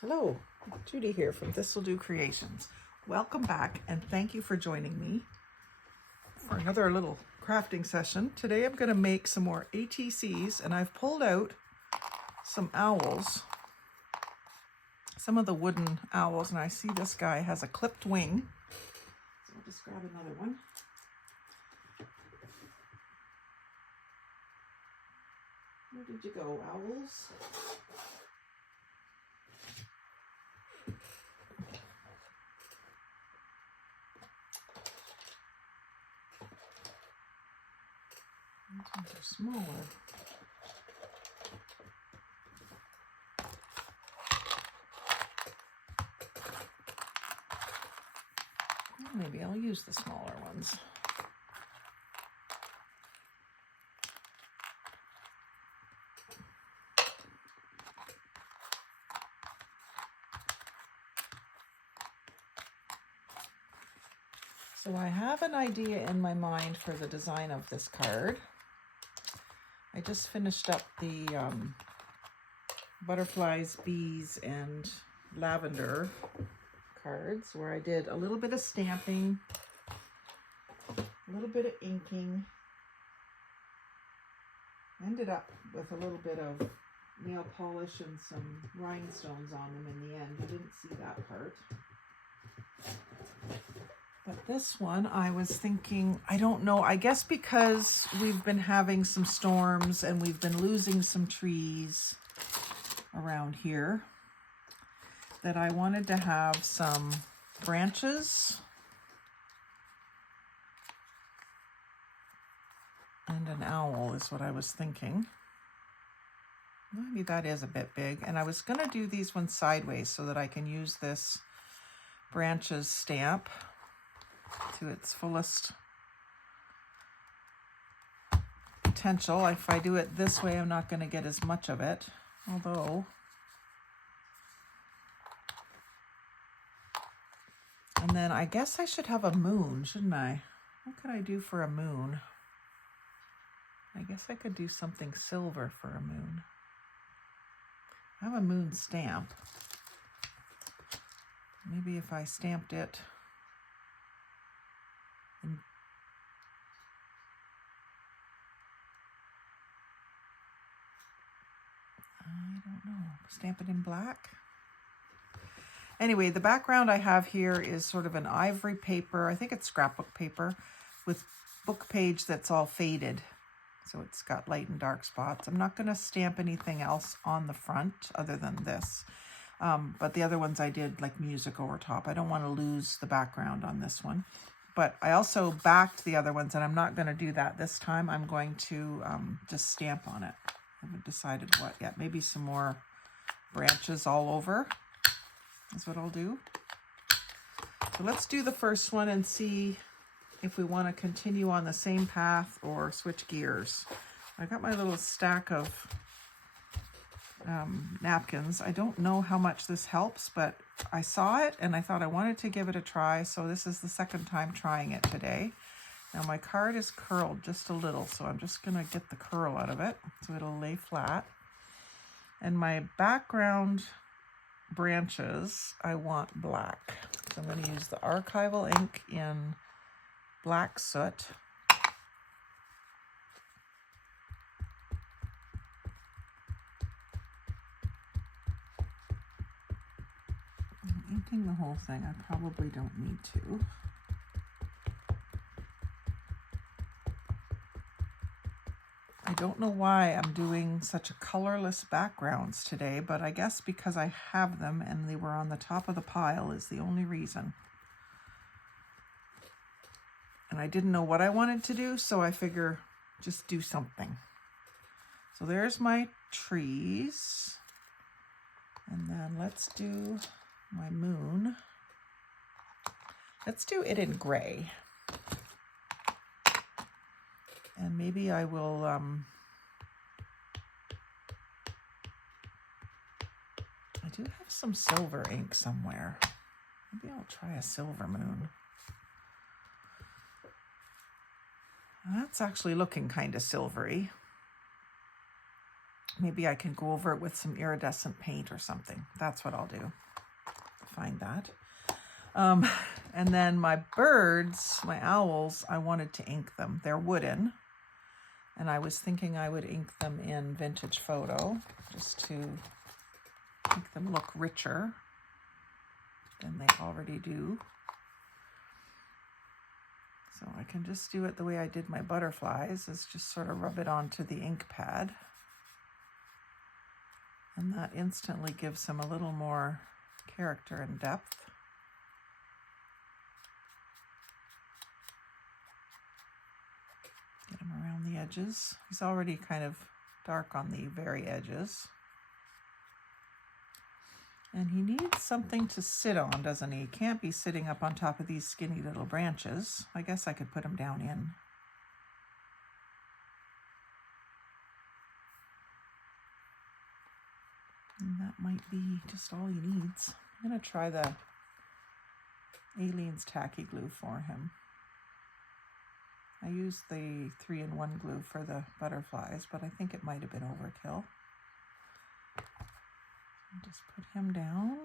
Hello, Judy here from Thistledew Creations. Welcome back and thank you for joining me for another little crafting session. Today I'm going to make some more ATCs and I've pulled out some owls, some of the wooden owls, and I see this guy has a clipped wing. So I'll just grab another one. Where did you go, owls? These ones are smaller. Maybe I'll use the smaller ones. So I have an idea in my mind for the design of this card. I just finished up the butterflies, bees, and lavender cards where I did a little bit of stamping, a little bit of inking, ended up with a little bit of nail polish and some rhinestones on them in the end. You didn't see that part. But this one, I was thinking, I don't know, I guess because we've been having some storms and we've been losing some trees around here, that I wanted to have some branches and an owl is what I was thinking. Maybe that is a bit big. And I was going to do these ones sideways so that I can use this branches stamp to its fullest potential. If I do it this way, I'm not going to get as much of it, although. And then I guess I should have a moon, shouldn't I? What could I do for a moon? I guess I could do something silver for a moon. I have a moon stamp. Maybe if I stamped it in I don't know, stamp it in black. Anyway, the background I have here is sort of an ivory paper. I think it's scrapbook paper with book page that's all faded. So it's got light and dark spots. I'm not going to stamp anything else on the front other than this. But the other ones I did like music over top. I don't want to lose the background on this one. But I also backed the other ones, and I'm not going to do that this time. I'm going to just stamp on it. I haven't decided what yet. Maybe some more branches all over is what I'll do. So let's do the first one and see if we want to continue on the same path or switch gears. I got my little stack of napkins. I don't know how much this helps, but I saw it and I thought I wanted to give it a try. So this is the second time trying it today. Now my card is curled just a little, so I'm just going to get the curl out of it so it'll lay flat. And my background branches, I want black. So I'm going to use the archival ink in black soot. I'm inking the whole thing. I probably don't need to. I don't know why I'm doing such a colorless backgrounds today, but I guess because I have them and they were on the top of the pile is the only reason. And I didn't know what I wanted to do, so I figure just do something. So there's my trees. And then let's do my moon. Let's do it in gray. And maybe I will, I do have some silver ink somewhere. Maybe I'll try a silver moon. That's actually looking kind of silvery. maybe I can go over it with some iridescent paint or something. That's what I'll do. Find that. And then my birds, my owls, I wanted to ink them. They're wooden. And I was thinking I would ink them in Vintage Photo just to make them look richer than they already do. So I can just do it the way I did my butterflies, is just sort of rub it onto the ink pad. And that instantly gives them a little more character and depth. Get him around the edges. He's already kind of dark on the very edges. And he needs something to sit on, doesn't he? He can't be sitting up on top of these skinny little branches. I guess I could put him down in. And that might be just all he needs. I'm going to try the Aleene's tacky glue for him. I used the 3-in-1 glue for the butterflies, but I think it might have been overkill. I'll just put him down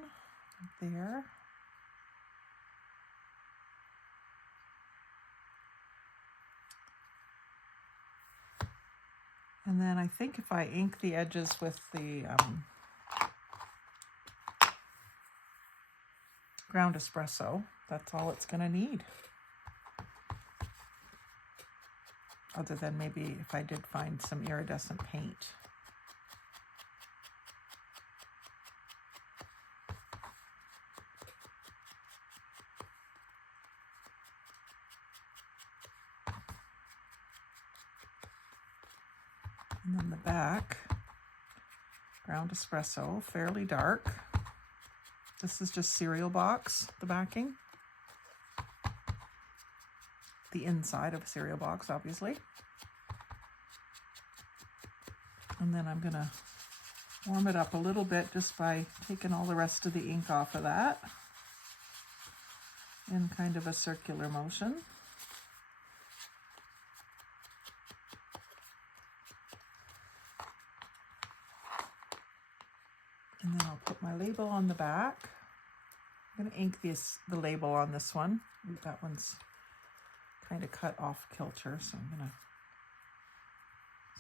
right there. And then I think if I ink the edges with the ground espresso, that's all it's going to need. Other than maybe if I did find some iridescent paint. And then the back, ground espresso, fairly dark. This is just cereal box, the backing. The inside of a cereal box, obviously. And then I'm gonna warm it up a little bit just by taking all the rest of the ink off of that in kind of a circular motion. And then I'll put my label on the back. I'm gonna ink the label on this one. That one's kind of cut off kilter, so I'm gonna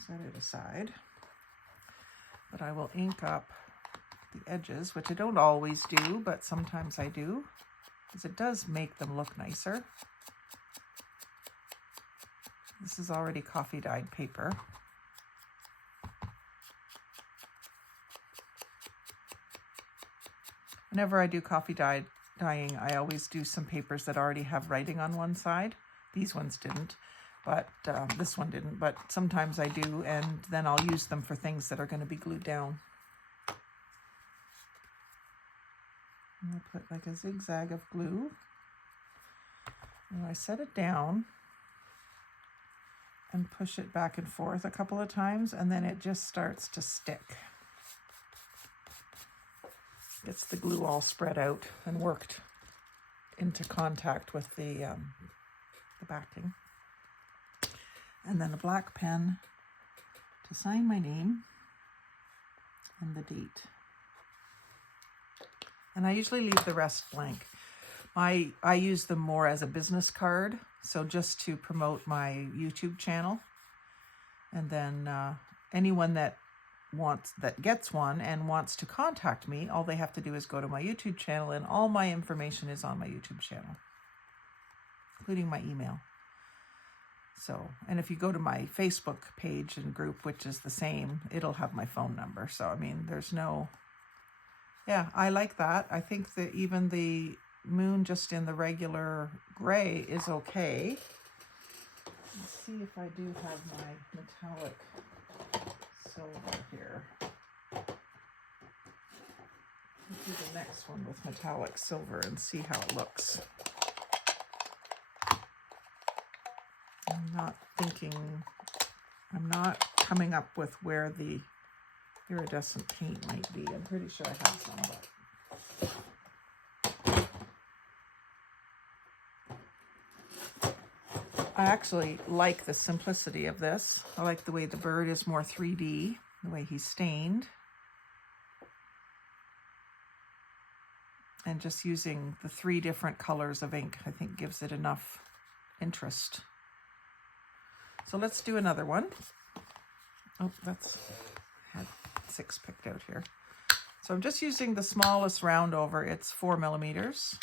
set it aside. But I will ink up the edges, which I don't always do, but sometimes I do, because it does make them look nicer. This is already coffee dyed paper. Whenever I do coffee dyeing, I always do some papers that already have writing on one side. These ones didn't, but this one didn't, but sometimes I do, and then I'll use them for things that are going to be glued down. And I'll put like a zigzag of glue, and I set it down and push it back and forth a couple of times, and then it just starts to stick. Gets the glue all spread out and worked into contact with the backing. And then a black pen to sign my name and the date. And I usually leave the rest blank. I use them more as a business card, so just to promote my YouTube channel. And then anyone that gets one and wants to contact me, all they have to do is go to my YouTube channel, and all my information is on my YouTube channel, including my email. So, and if you go to my Facebook page and group, which is the same, it'll have my phone number. So, I mean, there's no, yeah, I like that. I think that even the moon just in the regular gray is okay. Let's see if I do have my metallic silver here. Let's do the next one with metallic silver and see how it looks. I'm not coming up with where the iridescent paint might be. I'm pretty sure I have some, but I actually like the simplicity of this. I like the way the bird is more 3D. the way he's stained. And just using the 3 different colors of ink, I think gives it enough interest. So let's do another one. Oh, I had 6 picked out here. So I'm just using the smallest round over. It's 4 millimeters.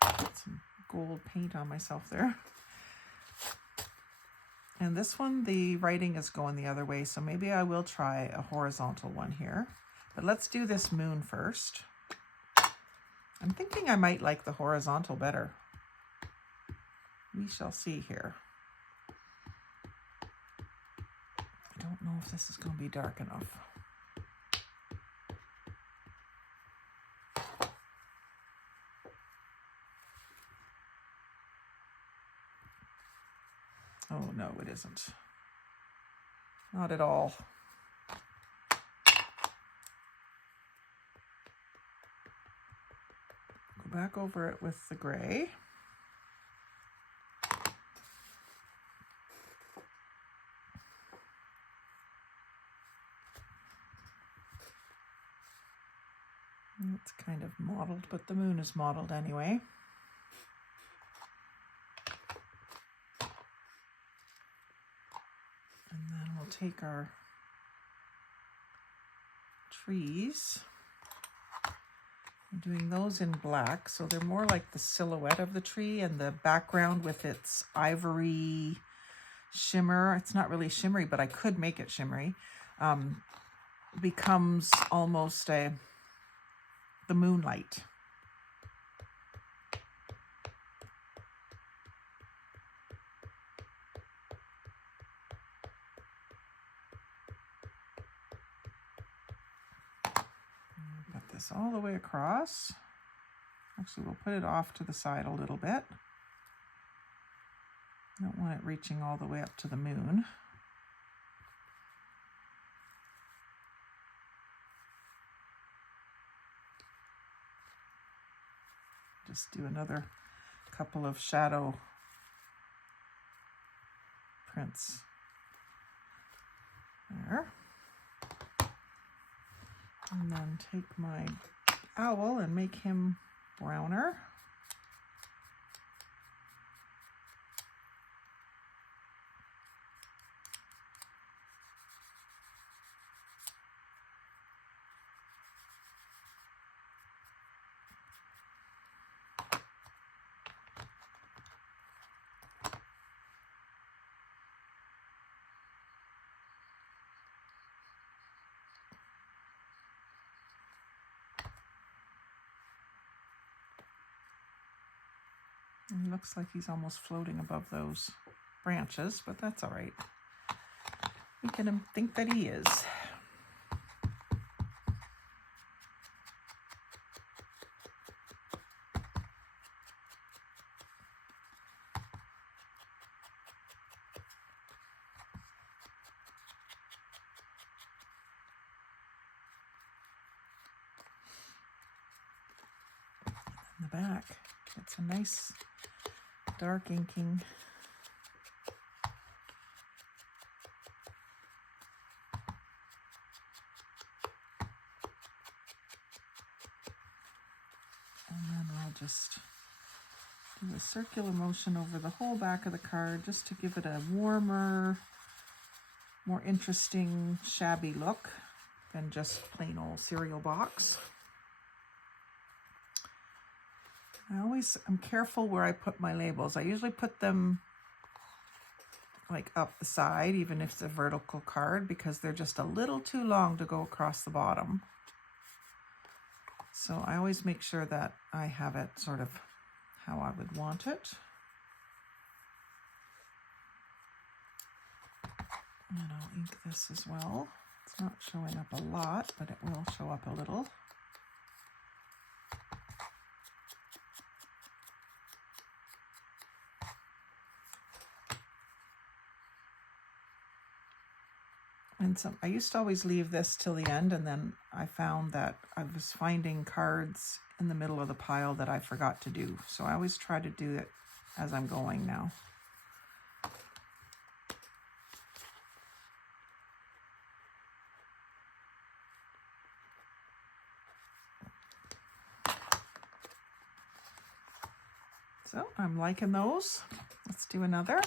Got some gold paint on myself there. And this one, the writing is going the other way, so maybe I will try a horizontal one here. But let's do this moon first. I'm thinking I might like the horizontal better. We shall see here. I don't know if this is going to be dark enough. Oh no, it isn't. Not at all. Go back over it with the gray. It's kind of mottled, but the moon is mottled anyway. And then we'll take our trees. I'm doing those in black, so they're more like the silhouette of the tree, and the background with its ivory shimmer. It's not really shimmery, but I could make it shimmery. Becomes almost the moonlight. Put this all the way across. Actually, we'll put it off to the side a little bit. Don't want it reaching all the way up to the moon. Just do another couple of shadow prints there. And then take my owl and make him browner. It looks like he's almost floating above those branches, but that's all right. We can think that he is. In the back, it's a nice dark inking. And then I'll just do a circular motion over the whole back of the card just to give it a warmer, more interesting, shabby look than just plain old cereal box. I'm careful where I put my labels. I usually put them like up the side, even if it's a vertical card, because they're just a little too long to go across the bottom. So I always make sure that I have it sort of how I would want it. And I'll ink this as well. It's not showing up a lot, but it will show up a little. And I used to always leave this till the end, and then I found that I was finding cards in the middle of the pile that I forgot to do. So I always try to do it as I'm going now. So I'm liking those. Let's do another.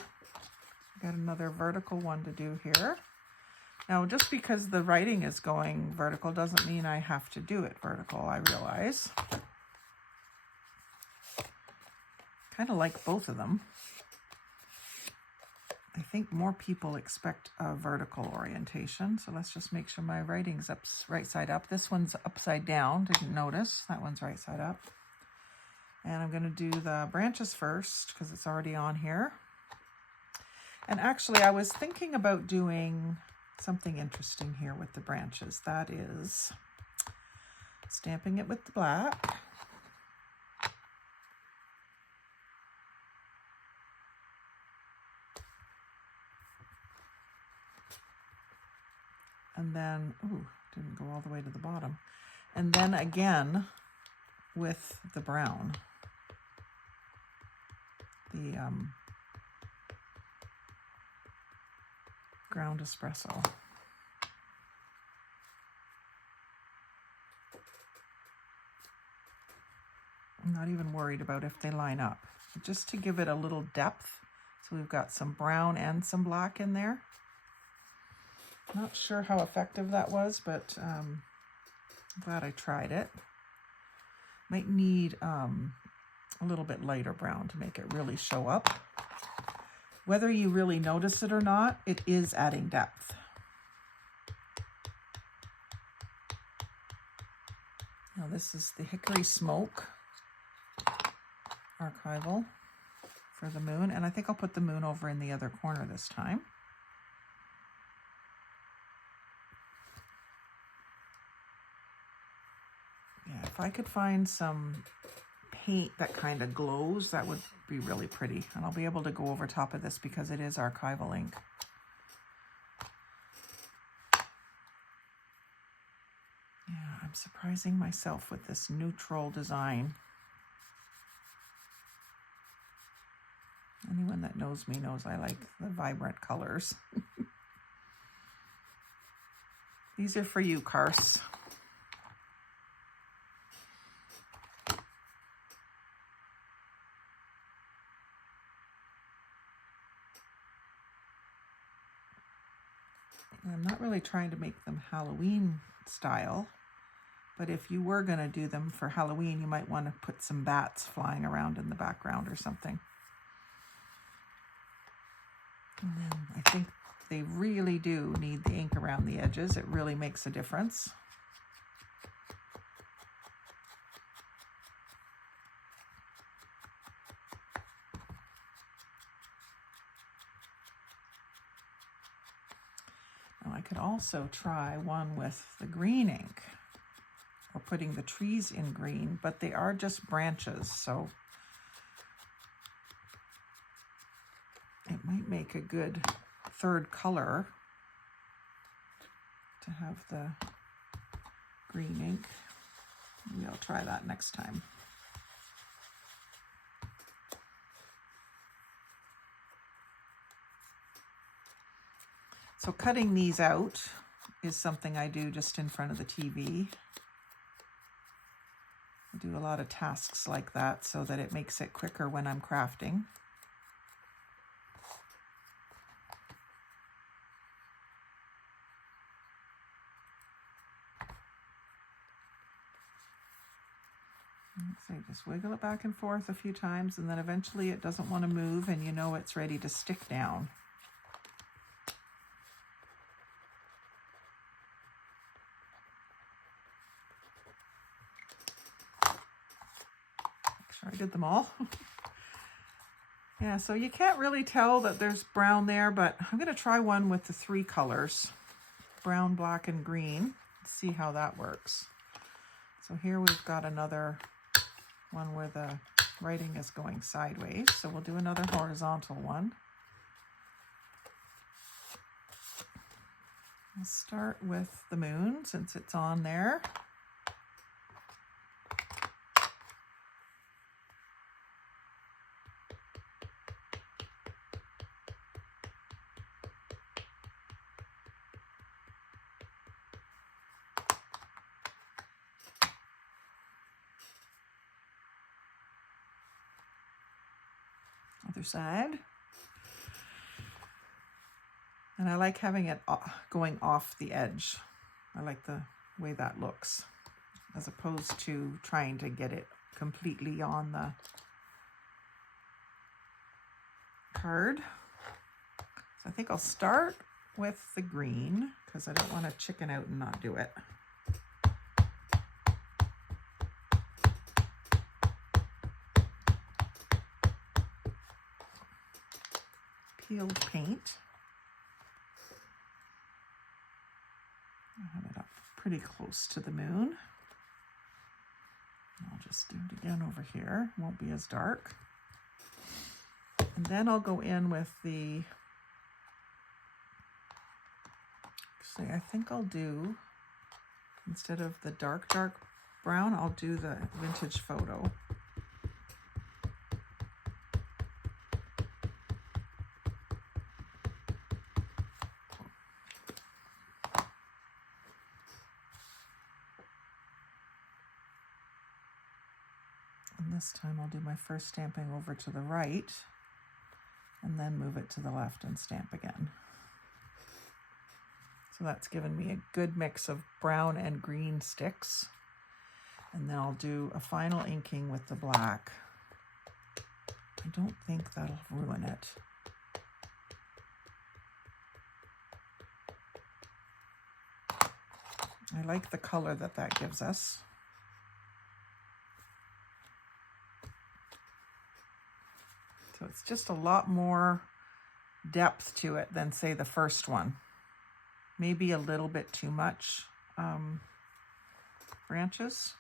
Got another vertical one to do here. Now, just because the writing is going vertical doesn't mean I have to do it vertical, I realize. Kind of like both of them. I think more people expect a vertical orientation, so let's just make sure my writing's up, right side up. This one's upside down, didn't notice. That one's right side up. And I'm going to do the branches first because it's already on here. And actually, I was thinking about doing something interesting here with the branches. That is stamping it with the black. And then, ooh, didn't go all the way to the bottom. And then again with the brown. The ground espresso. I'm not even worried about if they line up. Just to give it a little depth. So we've got some brown and some black in there. Not sure how effective that was, but I'm glad I tried it. Might need a little bit lighter brown to make it really show up. Whether you really notice it or not, it is adding depth. Now this is the Hickory Smoke archival for the moon, and I think I'll put the moon over in the other corner this time. Yeah, if I could find some paint that kind of glows, that would be really pretty. And I'll be able to go over top of this because it is archival ink. Yeah, I'm surprising myself with this neutral design. Anyone that knows me knows I like the vibrant colors. These are for you, Kars. I'm not really trying to make them Halloween style, but if you were going to do them for Halloween, you might want to put some bats flying around in the background or something. And then I think they really do need the ink around the edges. It really makes a difference. Now I could also try one with the green ink, or putting the trees in green, but they are just branches, so it might make a good third color to have the green ink. Maybe I'll try that next time. So cutting these out is something I do just in front of the TV. I do a lot of tasks like that so that it makes it quicker when I'm crafting. So you just wiggle it back and forth a few times, and then eventually it doesn't want to move and you know it's ready to stick down. Make sure I did them all. Yeah, so you can't really tell that there's brown there, but I'm going to try one with the three colors, brown, black, and green. Let's see how that works. So here we've got another one where the writing is going sideways. So we'll do another horizontal one. I'll start with the moon since it's on there. Other side. And I like having it going off the edge. I like the way that looks, as opposed to trying to get it completely on the card. So I think I'll start with the green because I don't want to chicken out and not do it. Peeled paint. I have it up pretty close to the moon. I'll just do it again over here. Won't be as dark. And then I'll go in with the, actually I think I'll do, instead of the dark brown, I'll do the vintage photo. And this time I'll do my first stamping over to the right and then move it to the left and stamp again. So that's given me a good mix of brown and green sticks. And then I'll do a final inking with the black. I don't think that'll ruin it. I like the color that gives us. So it's just a lot more depth to it than, say, the first one. Maybe a little bit too much branches.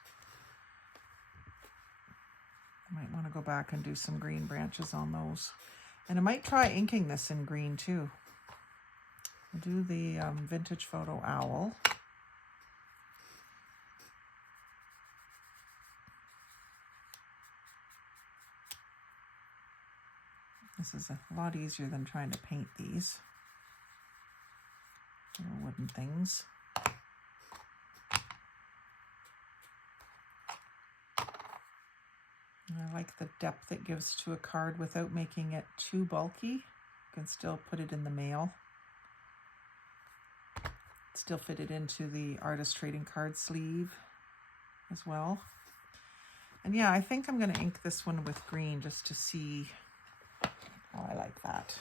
I might want to go back and do some green branches on those. And I might try inking this in green too. I'll do the vintage photo owl. This is a lot easier than trying to paint these little wooden things. And I like the depth it gives to a card without making it too bulky. You can still put it in the mail. Still fit it into the artist trading card sleeve as well. And yeah, I think I'm going to ink this one with green just to see how I like that.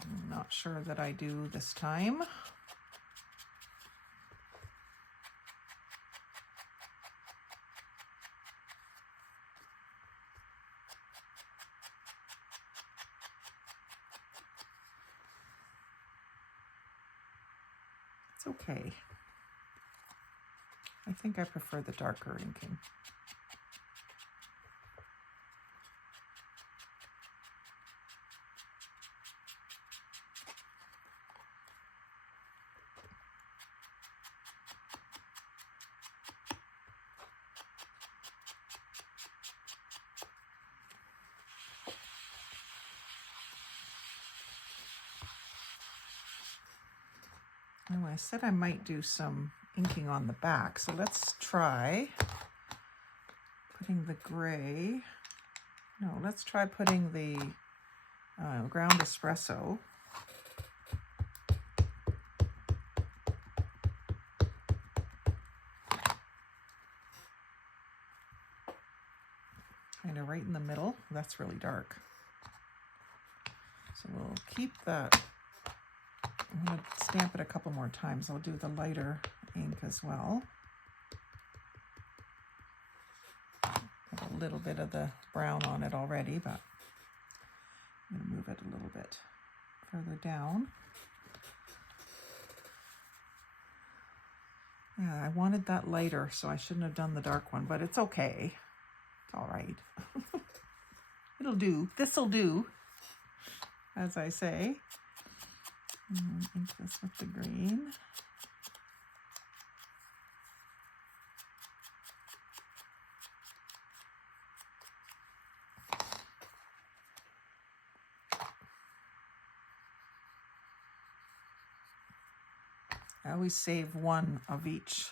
I'm not sure that I do this time. It's okay. I think I prefer the darker inking. Oh, I said I might do some inking on the back, so let's try putting the gray. No, let's try putting the ground espresso. Kind of right in the middle. That's really dark. So we'll keep that. I'm going to stamp it a couple more times. I'll do the lighter ink as well. Have a little bit of the brown on it already, but I'm going to move it a little bit further down. Yeah, I wanted that lighter, so I shouldn't have done the dark one, but it's okay. It's all right. It'll do. This'll do, as I say. Ink this with the green. I always save one of each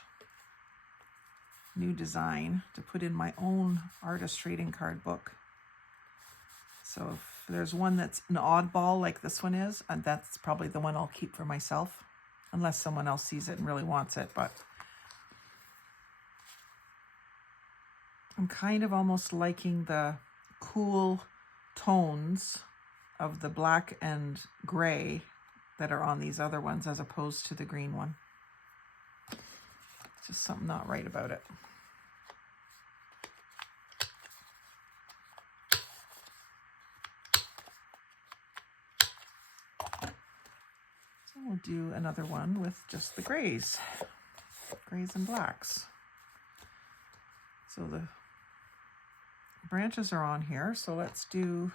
new design to put in my own artist trading card book. So if there's one that's an oddball like this one is, and that's probably the one I'll keep for myself, unless someone else sees it and really wants it. But I'm kind of almost liking the cool tones of the black and gray that are on these other ones as opposed to the green one. It's just something not right about it. So we'll do another one with just the grays and blacks. So the branches are on here, so let's do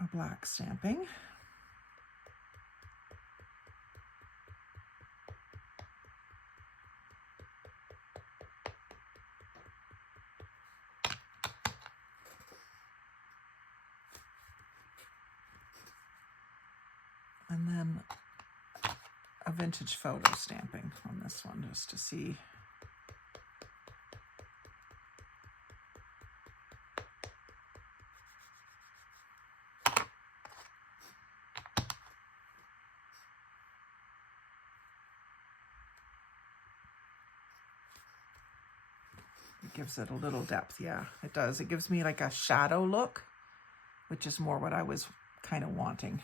a black stamping. And then a vintage photo stamping on this one just to see. It gives it a little depth, yeah, it does. It gives me like a shadow look, which is more what I was kind of wanting.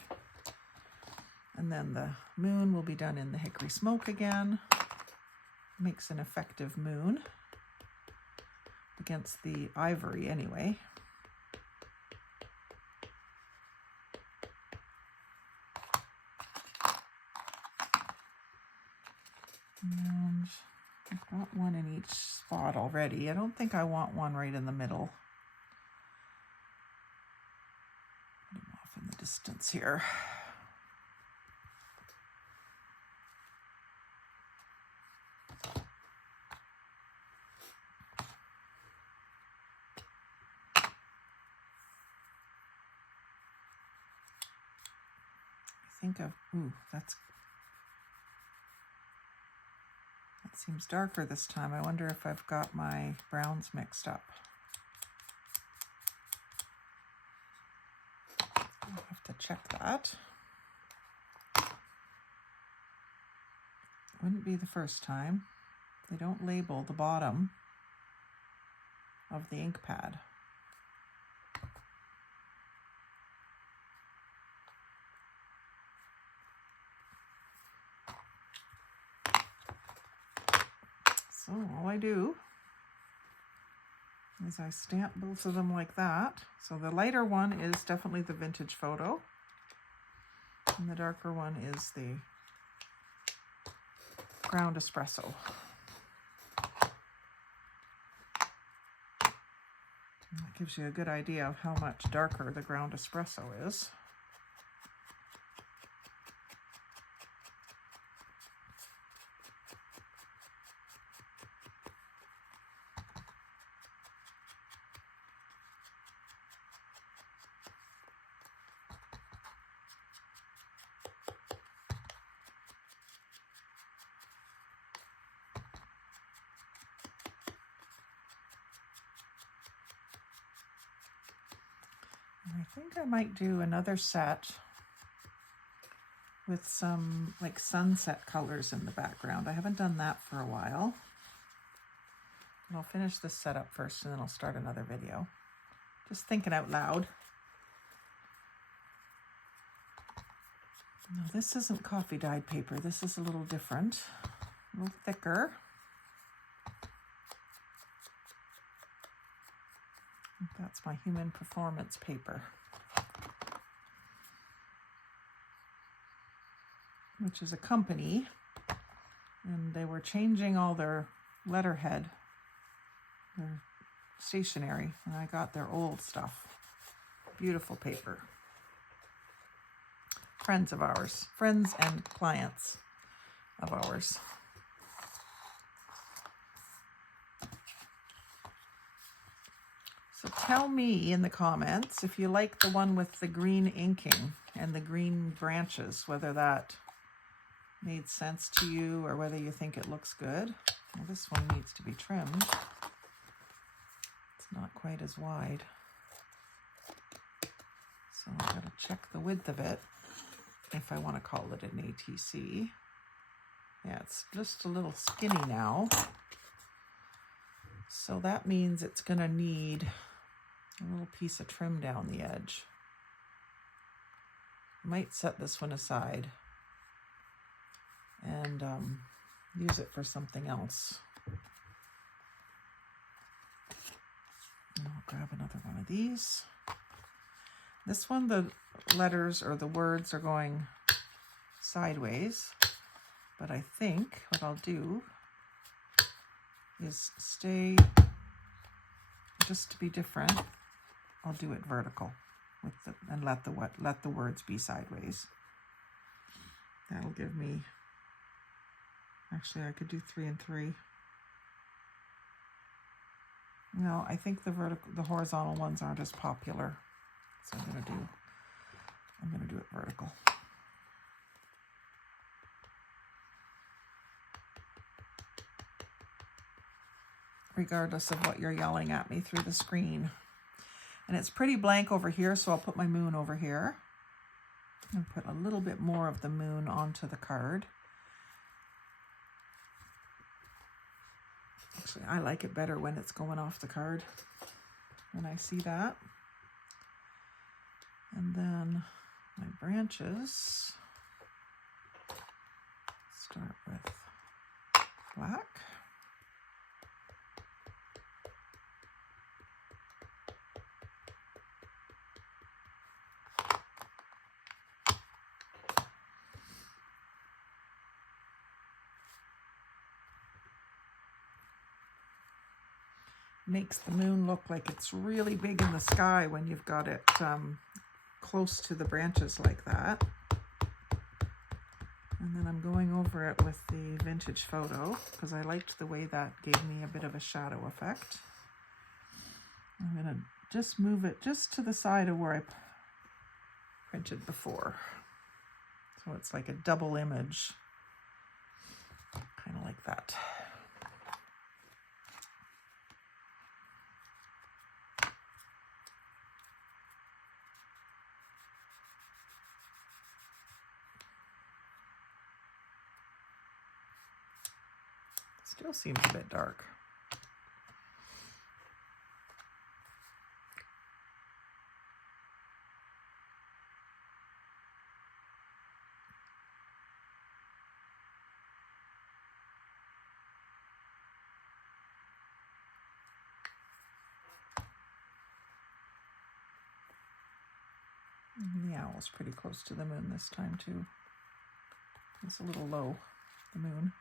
And then the moon will be done in the hickory smoke again. Makes an effective moon against the ivory anyway. And I've got one in each spot already. I don't think I want one right in the middle. Put them off in the distance here. I think of, ooh, that seems darker this time. I wonder if I've got my browns mixed up. I'll have to check that. Wouldn't be the first time. They don't label the bottom of the ink pad. So all I do is I stamp both of them like that. So the lighter one is definitely the vintage photo, and the darker one is the ground espresso. And that gives you a good idea of how much darker the ground espresso is. I think I might do another set with some like sunset colors in the background. I haven't done that for a while. And I'll finish this setup first and then I'll start another video. Just thinking out loud. Now this isn't coffee dyed paper. This is a little different, a little thicker. That's my human performance paper, which is a company, and they were changing all their letterhead, their stationery, and I got their old stuff. Beautiful paper. Friends of ours, friends and clients of ours. So tell me in the comments if you like the one with the green inking and the green branches, whether that made sense to you or whether you think it looks good. Well, this one needs to be trimmed. It's not quite as wide. So I've got to check the width of it if I want to call it an ATC. Yeah, it's just a little skinny now. So that means it's going to need a little piece of trim down the edge. I might set this one aside and use it for something else. And I'll grab another one of these. This one, the letters or the words are going sideways, but I think what I'll do is stay, just to be different, I'll do it vertical with the, and let the words be sideways. That'll give me, actually I could do 3 and 3. No, I think the horizontal ones aren't as popular. So I'm gonna do it vertical. Regardless of what you're yelling at me through the screen. And it's pretty blank over here, so I'll put my moon over here and put a little bit more of the moon onto the card. Actually, I like it better when it's going off the card, when I see that. And then my branches, start with black. Makes the moon look like it's really big in the sky when you've got it close to the branches like that. And then I'm going over it with the vintage photo because I liked the way that gave me a bit of a shadow effect. I'm going to just move it just to the side of where I printed before. So it's like a double image, kind of like that. Still seems a bit dark. And the owl's pretty close to the moon this time too. It's a little low, the moon.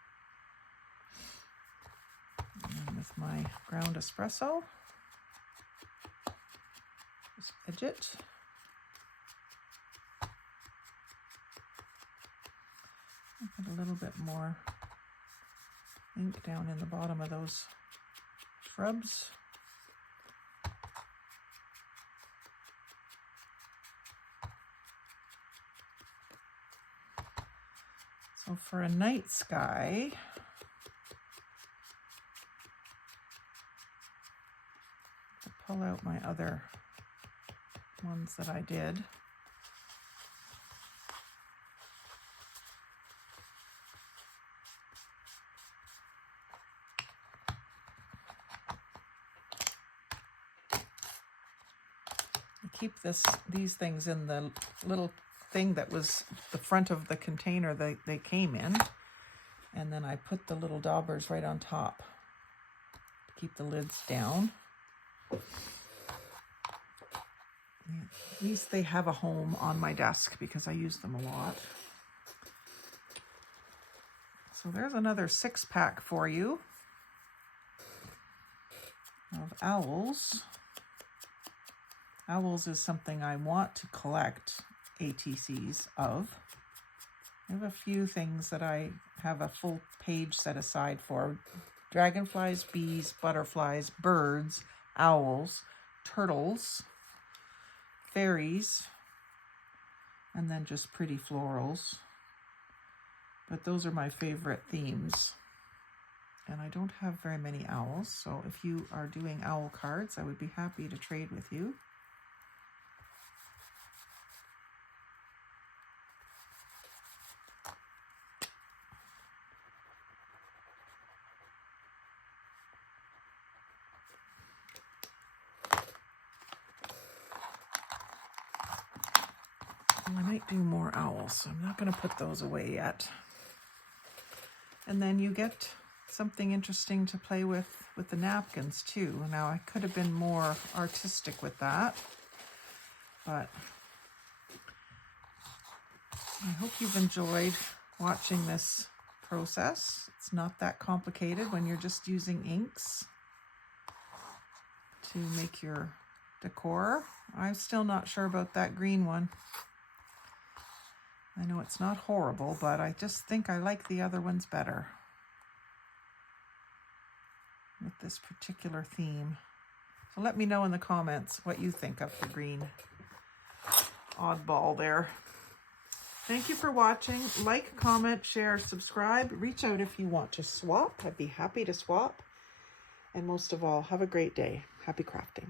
And with my ground espresso, just edge it. And put a little bit more ink down in the bottom of those shrubs. So for a night sky, pull out my other ones that I did. I keep these things in the little thing that was the front of the container they came in, and then I put the little daubers right on top to keep the lids down. At least they have a home on my desk because I use them a lot. So there's another 6-pack for you of owls. Owls is something I want to collect ATCs of. I have a few things that I have a full page set aside for. Dragonflies, bees, butterflies, birds, owls, turtles, fairies, and then just pretty florals. But those are my favorite themes. And I don't have very many owls, so if you are doing owl cards, I would be happy to trade with you. I might do more owls, so I'm not going to put those away yet. And then you get something interesting to play with the napkins too. Now I could have been more artistic with that, but I hope you've enjoyed watching this process. It's not that complicated when you're just using inks to make your decor. I'm still not sure about that green one. I know it's not horrible, but I just think I like the other ones better with this particular theme. So let me know in the comments what you think of the green oddball there. Thank you for watching. Like, comment, share, subscribe. Reach out if you want to swap. I'd be happy to swap. And most of all, have a great day. Happy crafting.